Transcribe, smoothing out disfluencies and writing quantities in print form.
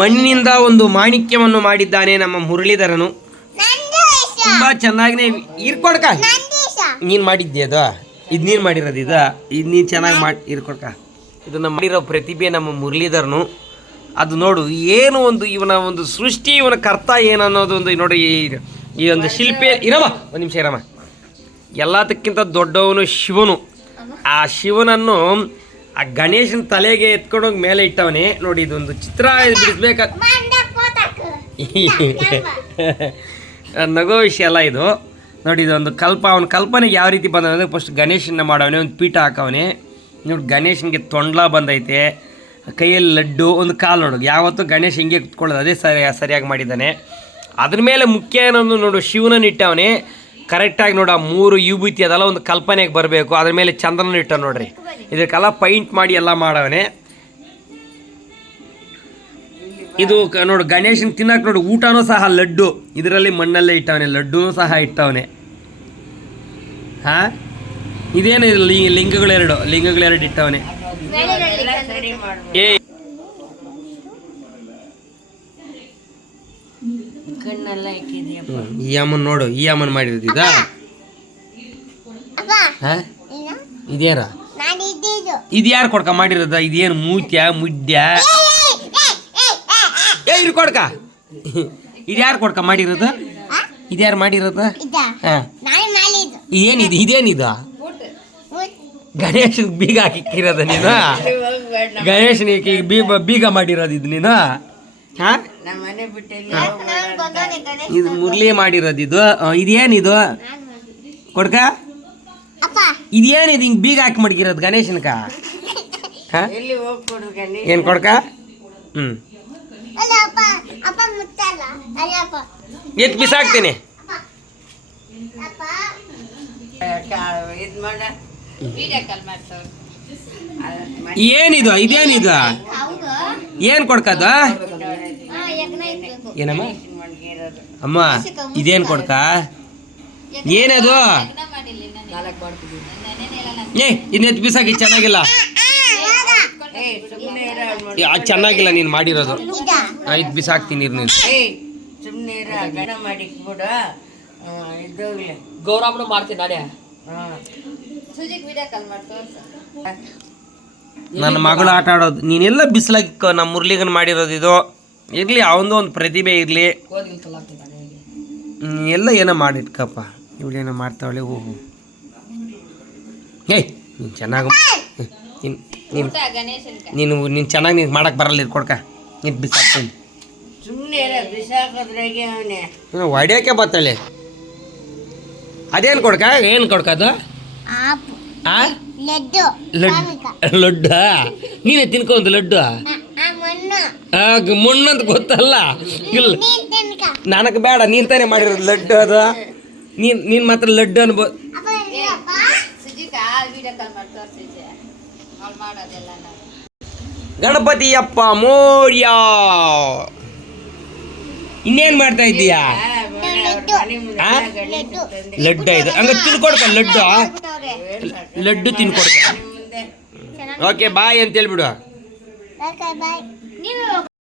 ಮಣ್ಣಿನಿಂದ ಒಂದು ಮಾಣಿಕ್ಯವನ್ನು ಮಾಡಿದ್ದಾನೆ ನಮ್ಮ ಮುರಳೀಧರನು. ತುಂಬಾ ಚೆನ್ನಾಗಿ ಇರ್ಕೊಡ್ಕ. ನೀನು ಮಾಡಿದ್ದೆ ಅದು, ಇದು ನೀನು ಮಾಡಿರೋದು, ಇದು ನೀನು ಚೆನ್ನಾಗಿ ಮಾಡಿ ಇರ್ಕೊಡ್ಕ. ಇದನ್ನು ಮಾಡಿರೋ ಪ್ರತಿಭೆ ನಮ್ಮ ಮುರಳೀಧರನು. ಅದು ನೋಡು, ಏನು ಒಂದು ಇವನ ಒಂದು ಸೃಷ್ಟಿ, ಇವನ ಕರ್ತ ಏನನ್ನೋದು ಒಂದು ನೋಡಿ. ಈ ಒಂದು ಶಿಲ್ಪಿ ಇರಮ್ಮ, ಒಂದು ನಿಮಿಷ ಇರಮ್ಮ. ಎಲ್ಲದಕ್ಕಿಂತ ದೊಡ್ಡವನು ಶಿವನು. ಆ ಶಿವನನ್ನು ಆ ಗಣೇಶನ ತಲೆಗೆ ಎತ್ಕೊಂಡೋಗಿ ಮೇಲೆ ಇಟ್ಟವನೇ ನೋಡಿ. ಇದೊಂದು ಚಿತ್ರ ಬಿಡಿಸ್ಬೇಕ ನಗೋ ವಿಷಯ ಅಲ್ಲ ಇದು ನೋಡಿ. ಇದೊಂದು ಅವನ ಕಲ್ಪನೆಗೆ ಯಾವ ರೀತಿ ಬಂದವಂದರೆ, ಫಸ್ಟ್ ಗಣೇಶನ ಮಾಡವನೇ, ಒಂದು ಪೀಠ ಹಾಕವನೇ ನೋಡಿ. ಗಣೇಶನಿಗೆ ತೊಂಡ್ಲ ಬಂದೈತೆ, ಕೈಯಲ್ಲಿ ಲಡ್ಡು, ಒಂದು ಕಾಲು ನೋಡು. ಯಾವತ್ತೂ ಗಣೇಶ ಹಿಂಗೆ ಕುತ್ಕೊಳ್ಳೋದು, ಅದೇ ಸರಿಯಾಗಿ ಮಾಡಿದ್ದಾನೆ. ಅದ್ರ ಮೇಲೆ ಮುಖ್ಯ ಏನೊಂದು ನೋಡು, ಶಿವನನ್ನು ಇಟ್ಟವನೇ ಕರೆಕ್ಟಾಗಿ ನೋಡು. ಆ 3 ಯುಬೂತಿ ಅದೆಲ್ಲ ಒಂದು ಕಲ್ಪನೆಗೆ ಬರಬೇಕು. ಅದ್ರ ಮೇಲೆ ಚಂದ್ರನ ಇಟ್ಟ ನೋಡ್ರಿ. ಇದಕ್ಕೆಲ್ಲ ಪೈಂಟ್ ಮಾಡಿ ಎಲ್ಲ ಮಾಡವನೇ. ಇದು ನೋಡು ಗಣೇಶನ ತಿನ್ನಕ್ಕೆ ನೋಡು, ಊಟನೂ ಸಹ ಲಡ್ಡು ಇದರಲ್ಲಿ ಮಣ್ಣಲ್ಲೇ ಇಟ್ಟವನೇ, ಲಡ್ಡು ಸಹ ಇಟ್ಟವನೇ. ಹಾಂ, ಇದೇನು ಲಿಂಗಗಳೆರಡು ಇಟ್ಟವನೇ. ಈ ಅಮ್ಮನ್ ನೋಡು, ಈ ಅಮ್ಮನ್ ಮಾಡಿರೋದು ಇದ. ಇದೇನ ಇದು ಯಾರು ಕೊಡ್ಕ ಮಾಡಿರೋದ? ಇದೇನು ಮೂತ್ಯ ಮುಡ್ಯ ಇರು ಕೊಡ್ಕ. ಇದು ಯಾರು ಕೊಡ್ಕ ಮಾಡಿರೋದು? ಇದು ಯಾರು ಮಾಡಿರೋದು? ಏನಿದು? ಇದೇನಿದು? ಗಣೇಶನ್ ಬೀಗ ಹಾಕಿರೋದ ನೀನು? ಗಣೇಶನಿಗೆ ಬೀಗ ಮಾಡಿರೋದು ಇದು ನೀನು? ಹಾ, ಇದು ಮುರಳಿ ಮಾಡಿರೋದು ಇದು. ಇದೇನಿದು ಕೊಡ್ಕ? ಇದೇನಿದು ಹಿಂಗೆ ಬೀಗ ಹಾಕಿ ಮಡಗಿರೋದು ಗಣೇಶನ್ಕ? ಏನು ಕೊಡ್ಕ? ಎತ್ ಬಿಸಾಕ್ತೀನಿ. ಏನಿದು? ಇದೇನಿದು? ಏನು ಕೊಡ್ಕದ? ಏನಮ್ಮ ಅಮ್ಮ, ಇದೇನು ಕೊಡ್ಕ? ಏನದು? ಇನ್ನು ಎತ್ತು ಬಿಸಾಕಿ, ಚೆನ್ನಾಗಿಲ್ಲ, ಚೆನ್ನಾಗಿಲ್ಲ ನೀನು ಮಾಡಿರೋದು. ಇದು ಬಿಸಾಕ್ತೀನಿ ನೀನು. ಗೌರವನು ಮಾಡ್ತೀನಿ ನಾನೇ. ನನ್ನ ಮಗಳು ಆಟ ಆಡೋದು ನೀನೆಲ್ಲ ಬಿಸಿಲಾಗಿ ನಮ್ಮ ಮುರಳಿಗನ್ ಮಾಡಿರೋದು ಇದು. ಇರಲಿ, ಅವನದು ಒಂದು ಪ್ರತಿಭೆ ಇರಲಿ. ಎಲ್ಲ ಏನೋ ಮಾಡಿಟ್ಕಪ್ಪ. ಇವಳೇನೋ ಮಾಡ್ತಾವಳೆ. ಹೋಗು ಏಯ್, ನೀನು ಚೆನ್ನಾಗಿ ನೀನು ಚೆನ್ನಾಗಿ ನೀನು ಮಾಡಕ್ಕೆ ಬರಲ್ಲ. ಇರ್ಕೊಡ್ಕ, ನೀನು ಬಿಸಾಕ್ತೀನಿ. ಹೊಡ್ಯೋಕೆ ಬತ್ತಾಳೆ. ಅದೇನು ಕೊಡ್ಕ? ಏನು ಕೊಡ್ಕದು? ಲಡ್ಡು ನೀನೇ ತಿನ್ಕೊ ಒಂದು ಲಡ್ಡು. ಮಣ್ಣಂತ ಗೊತ್ತಲ್ಲ. ಇಲ್ಲ, ನನಗೆ ಬೇಡ, ನೀನು ತಾನೇ ಮಾಡಿರೋದು ಲಡ್ಡು. ಅದು ನೀನು ಮಾತ್ರ ಲಡ್ಡು ಅನ್ಬೋದು. ಗಣಪತಿ ಅಪ್ಪ ಮೋರ್ಯ. ಇನ್ನೇನು ಮಾಡ್ತಾ ಇದ್ದೀಯಾ? ಲಡ್ಡು ಇದು ಹಂಗ ತಿನ್ಕೊಡ್ಕ. ಲಡ್ಡು ತಿನ್ಕೊಡ್ಕ. ಓಕೆ ಬಾಯ್ ಅಂತ ಹೇಳ್ಬಿಡು.